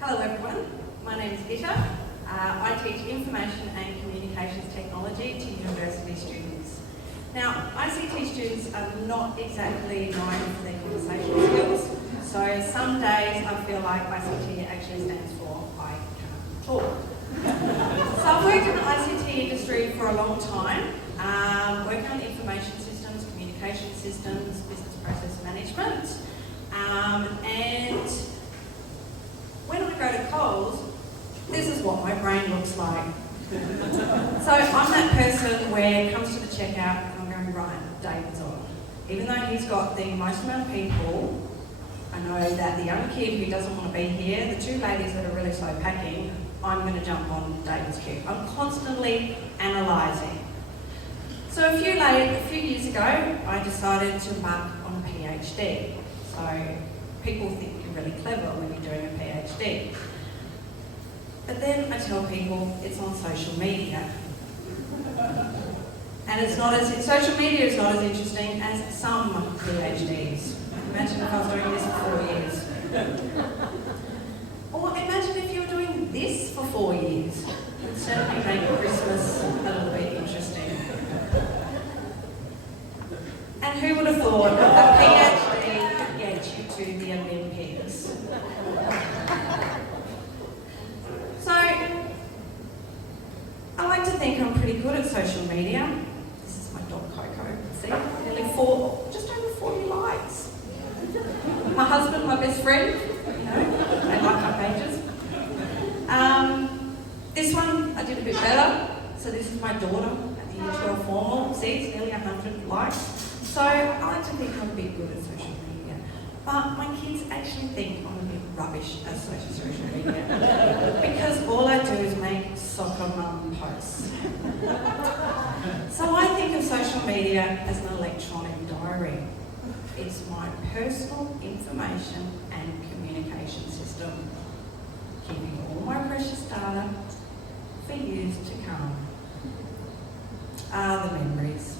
Hello everyone, my name is Gitte. I teach Information and Communications Technology to university students. Now, ICT students are not exactly known for their conversational skills, so some days I feel like ICT actually stands for I can't talk. So I've worked in the ICT industry for a long time, working on information systems, communication systems, business process management, and when I go to Coles, this is what my brain looks like. So I'm that person where it comes to the checkout and I'm going, right, David's on. Even though he's got the most amount of people, I know that the young kid who doesn't want to be here, the two ladies that are really slow packing, I'm going to jump on David's queue. I'm constantly analysing. So a few years ago, I decided to embark on a PhD. So people think you're really clever when you're doing a PhD. But then I tell people it's on social media. And social media is not as interesting as some PhDs. Imagine if I was doing this for 4 years. Or imagine if you were doing this for 4 years. It would certainly make Christmas a little bit interesting. And who would have thought a PhD could get you to the Olympics? So, I like to think I'm pretty good at social media. This is my dog Coco. See, just over 40 likes. My husband, my best friend, they like our pages. This one I did a bit better. So this is my daughter at the Year 12 formal. See, it's nearly 100 likes. So I like to think I'm a bit good at social media. But my kids actually think I'm a bit rubbish at social media. Because all I do is make soccer mum posts. So I think of social media as an electronic diary. It's my personal information and communication system, keeping all my precious data for years to come. The memories.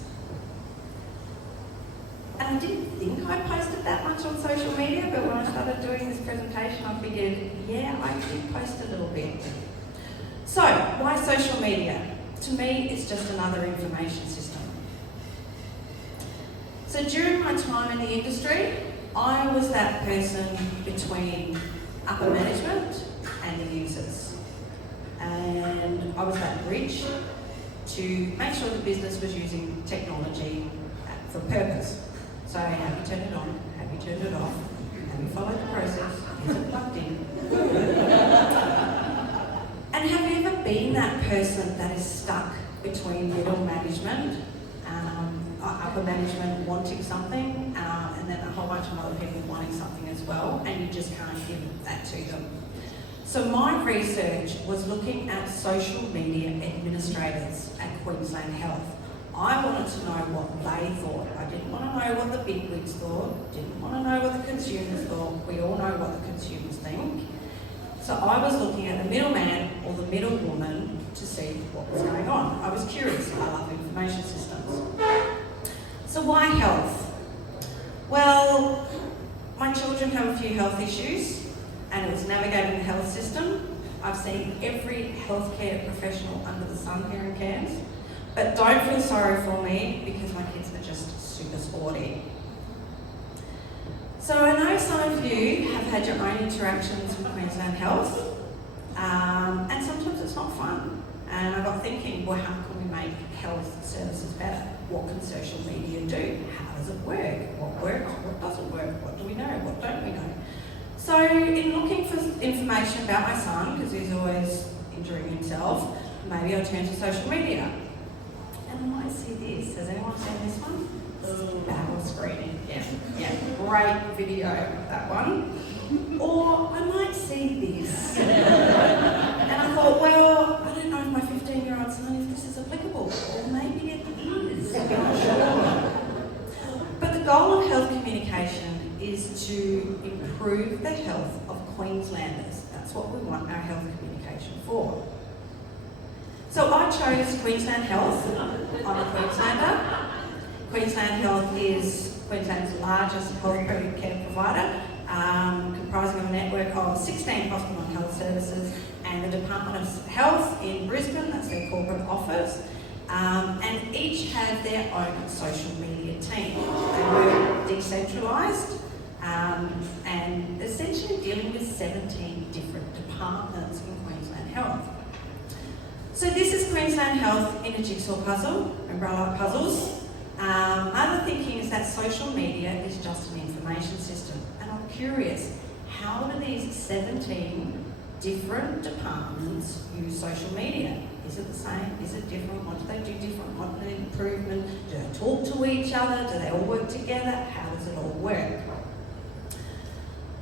And I didn't think I posted that much on social media, but when I started doing this presentation, I figured, yeah, I did post a little bit. So, why social media? To me, it's just another information system. So during my time in the industry, I was that person between upper management and the users. And I was that bridge to make sure the business was using technology for purpose. So have you turned it on? Have you turned it off? Have you followed the process? Is it plugged in? And have you ever been that person that is stuck between middle management, upper management wanting something, and then a whole bunch of other people wanting something as well, and you just can't give that to them? So my research was looking at social media administrators at Queensland Health. I wanted to know what they thought. I didn't want to know what the bigwigs thought, didn't want to know what the consumers thought. We all know what the consumers think. So I was looking at the middleman or the middlewoman to see what was going on. I was curious. I love information systems. So why health? Well, my children have a few health issues, and it was navigating the health system. I've seen every healthcare professional under the sun here in Cairns. But don't feel sorry for me because my kids are just super sporty. So I know some of you have had your own interactions with Queensland Health, and sometimes it's not fun. And I got thinking, well, how can we make health services better? What can social media do? How does it work? What works? What doesn't work? What do we know? What don't we know? So in looking for information about my son, because he's always injuring himself, maybe I turn to social media. And I might see this. Has anyone seen this one? Battle screening. Yeah, great video, that one. Or I might see this. And I thought, well, I don't know if my 15-year-old son, if this is applicable. Or maybe it is. I'm not sure. But the goal of health communication is to improve the health of Queenslanders. That's what we want our health communication for. So I chose Queensland Health. I'm a Queenslander. Queensland Health is Queensland's largest health care provider. comprising of a network of 16 hospital and health services and the Department of Health in Brisbane, that's their corporate office, and each have their own social media team. They were decentralised and essentially dealing with 17 different departments in Queensland Health. So this is Queensland Health in a jigsaw puzzle, umbrella puzzles. Other thinking is that social media is just an information system. And I'm curious, how do these 17 different departments use social media? Is it the same? Is it different? What do they do different? What do they improvement? Do they talk to each other? Do they all work together? How does it all work?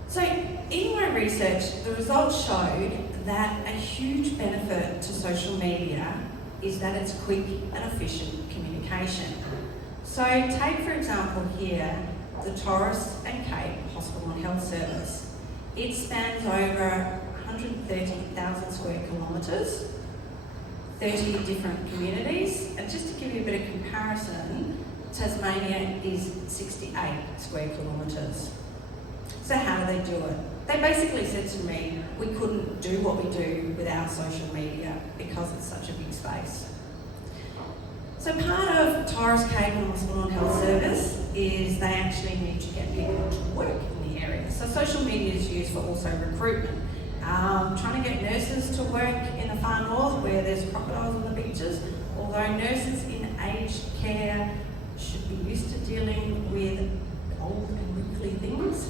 So in my research, the results showed that a huge benefit to social media is that it's quick and efficient communication. So take, for example, here, the Torres and Cape Hospital and Health Service. It spans over 130,000 square kilometres, 30 different communities, and just to give you a bit of comparison, Tasmania is 68 square kilometres. So how do they do it? They basically said to me, we couldn't do what we do without social media because it's such a big space. So part of Torres Cape Hospital and Health Service is they actually need to get people to work in the area. So social media is used for also recruitment. Trying to get nurses to work in the far north where there's crocodiles on the beaches, although nurses in aged care should be used to dealing with old and wrinkly things.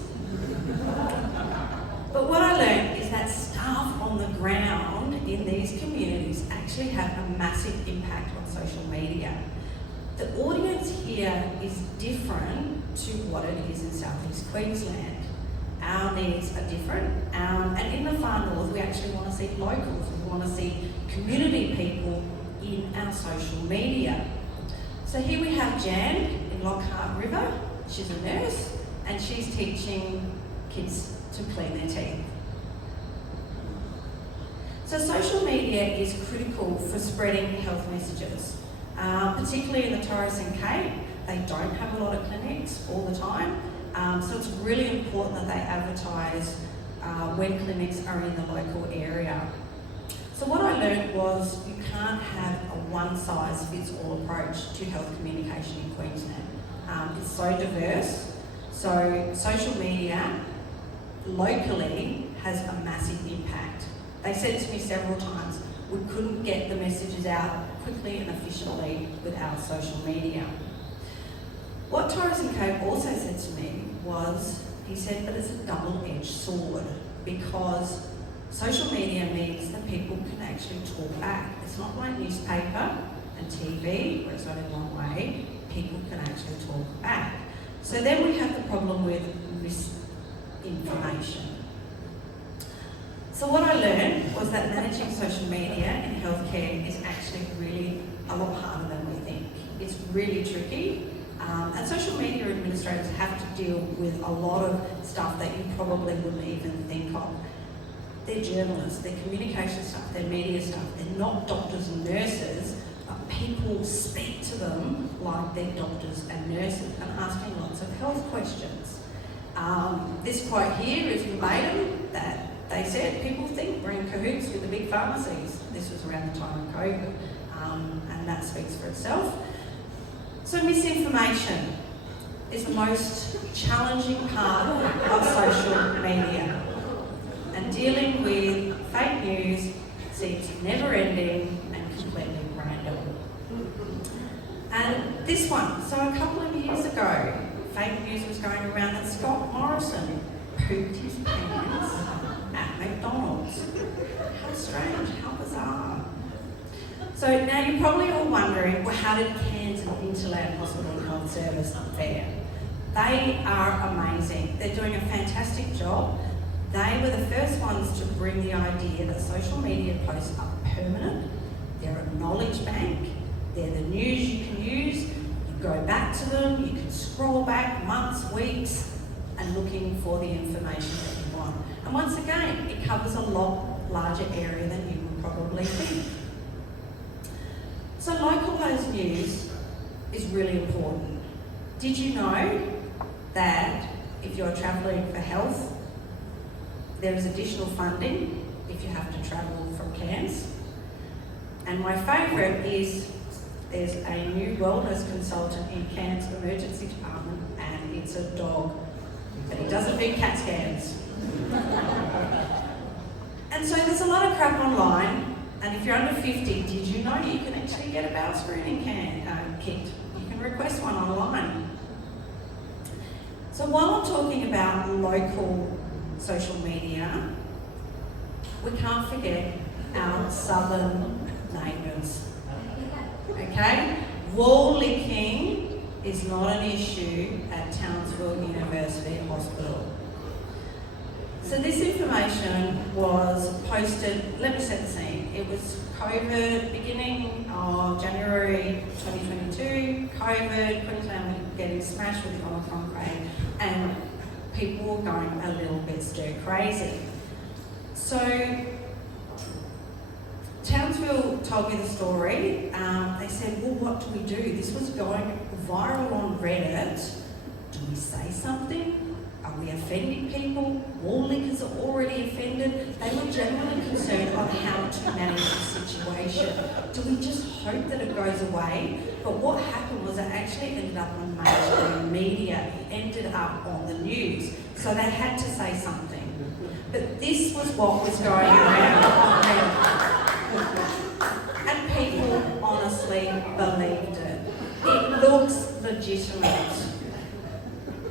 But what I learned is that staff on the ground in these communities actually have a massive impact on social media. The audience here is different to what it is in southeast Queensland. Our needs are different, and in the far north we actually want to see locals, we want to see community people in our social media. So here we have Jan in Lockhart River. She's a nurse and she's teaching kids to clean their teeth. So social media is critical for spreading health messages, particularly in the Torres and Cape. They don't have a lot of clinics all the time, so it's really important that they advertise when clinics are in the local area. So what I learned was you can't have a one-size-fits-all approach to health communication in Queensland. It's so diverse, so social media locally has a massive impact. They said to me several times, we couldn't get the messages out quickly and efficiently without social media. What Torres and Cape also said to me was, he said, but it's a double-edged sword because social media means that people can actually talk back. It's not like newspaper and TV, where it's only one way. People can actually talk back. So then we have the problem with misinformation. So what I learned was that managing social media in healthcare is actually really a lot harder than we think. It's really tricky. And social media administrators have to deal with a lot of stuff that you probably wouldn't even think of. They're journalists, they're communication staff, they're media staff, they're not doctors and nurses, but people speak to them like they're doctors and nurses and asking lots of health questions. This quote here is verbatim that they said people think we're in cahoots with the big pharmacies. This was around the time of COVID, and that speaks for itself. So misinformation is the most challenging part of social media. And dealing with fake news seems never-ending and completely random. And this one, so a couple of years ago, fake news was going around that Scott Morrison pooped his pants at McDonald's. How strange, how bizarre. So now you're probably all wondering, well, how did Cairns and Hinterland Hospital and Health Service fare? They are amazing. They're doing a fantastic job. They were the first ones to bring the idea that social media posts are permanent. They're a knowledge bank. They're the news you can use. You go back to them. You can scroll back months, weeks, and looking for the information that you want. And once again, it covers a lot larger area than you would probably think. So localised news is really important. Did you know that if you're travelling for health. There is additional funding if you have to travel from Cairns. And my favourite is there's a new wellness consultant in Cairns Emergency Department, and it's a dog, but he doesn't do CAT scans. And so there's a lot of crap online, and if you're under 50, did you know you can actually get a bowel screening kit? You can request one online. So while I'm talking about local social media, we can't forget our southern neighbours. Okay? Wall licking is not an issue at Townsville University Hospital. So this information was posted, let me set the scene. It was COVID, beginning of January 2022, COVID, Queensland was getting smashed with the Omicron craze, and people were going a little bit stir crazy. So Townsville told me the story. They said, well, what do we do? This was going viral on Reddit. Do we say something? Are we offending people? Wall lickers are already offended. They were genuinely concerned on how to manage the situation. Do we just hope that it goes away? But what happened was it actually ended up on mainstream media. It ended up on the news. So they had to say something. But this was what was going around on Reddit. And people honestly believed it. It looks legitimate.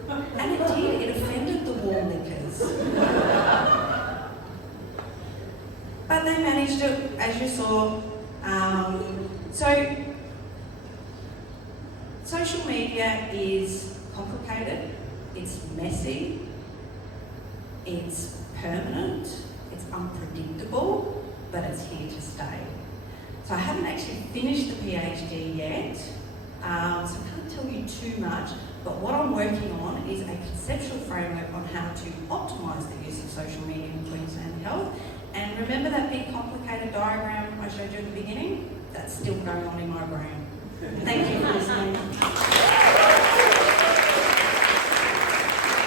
And it did, it offended the wall lickers. But they managed it, as you saw. So, social media is complicated, it's messy, it's permanent, it's unpredictable, but it's here to stay. So I haven't actually finished the PhD yet, so I can't tell you too much, but what I'm working on is a conceptual framework on how to optimise the use of social media in Queensland health. And remember that big complicated diagram I showed you at the beginning? That's still going on in my brain. Thank you for listening.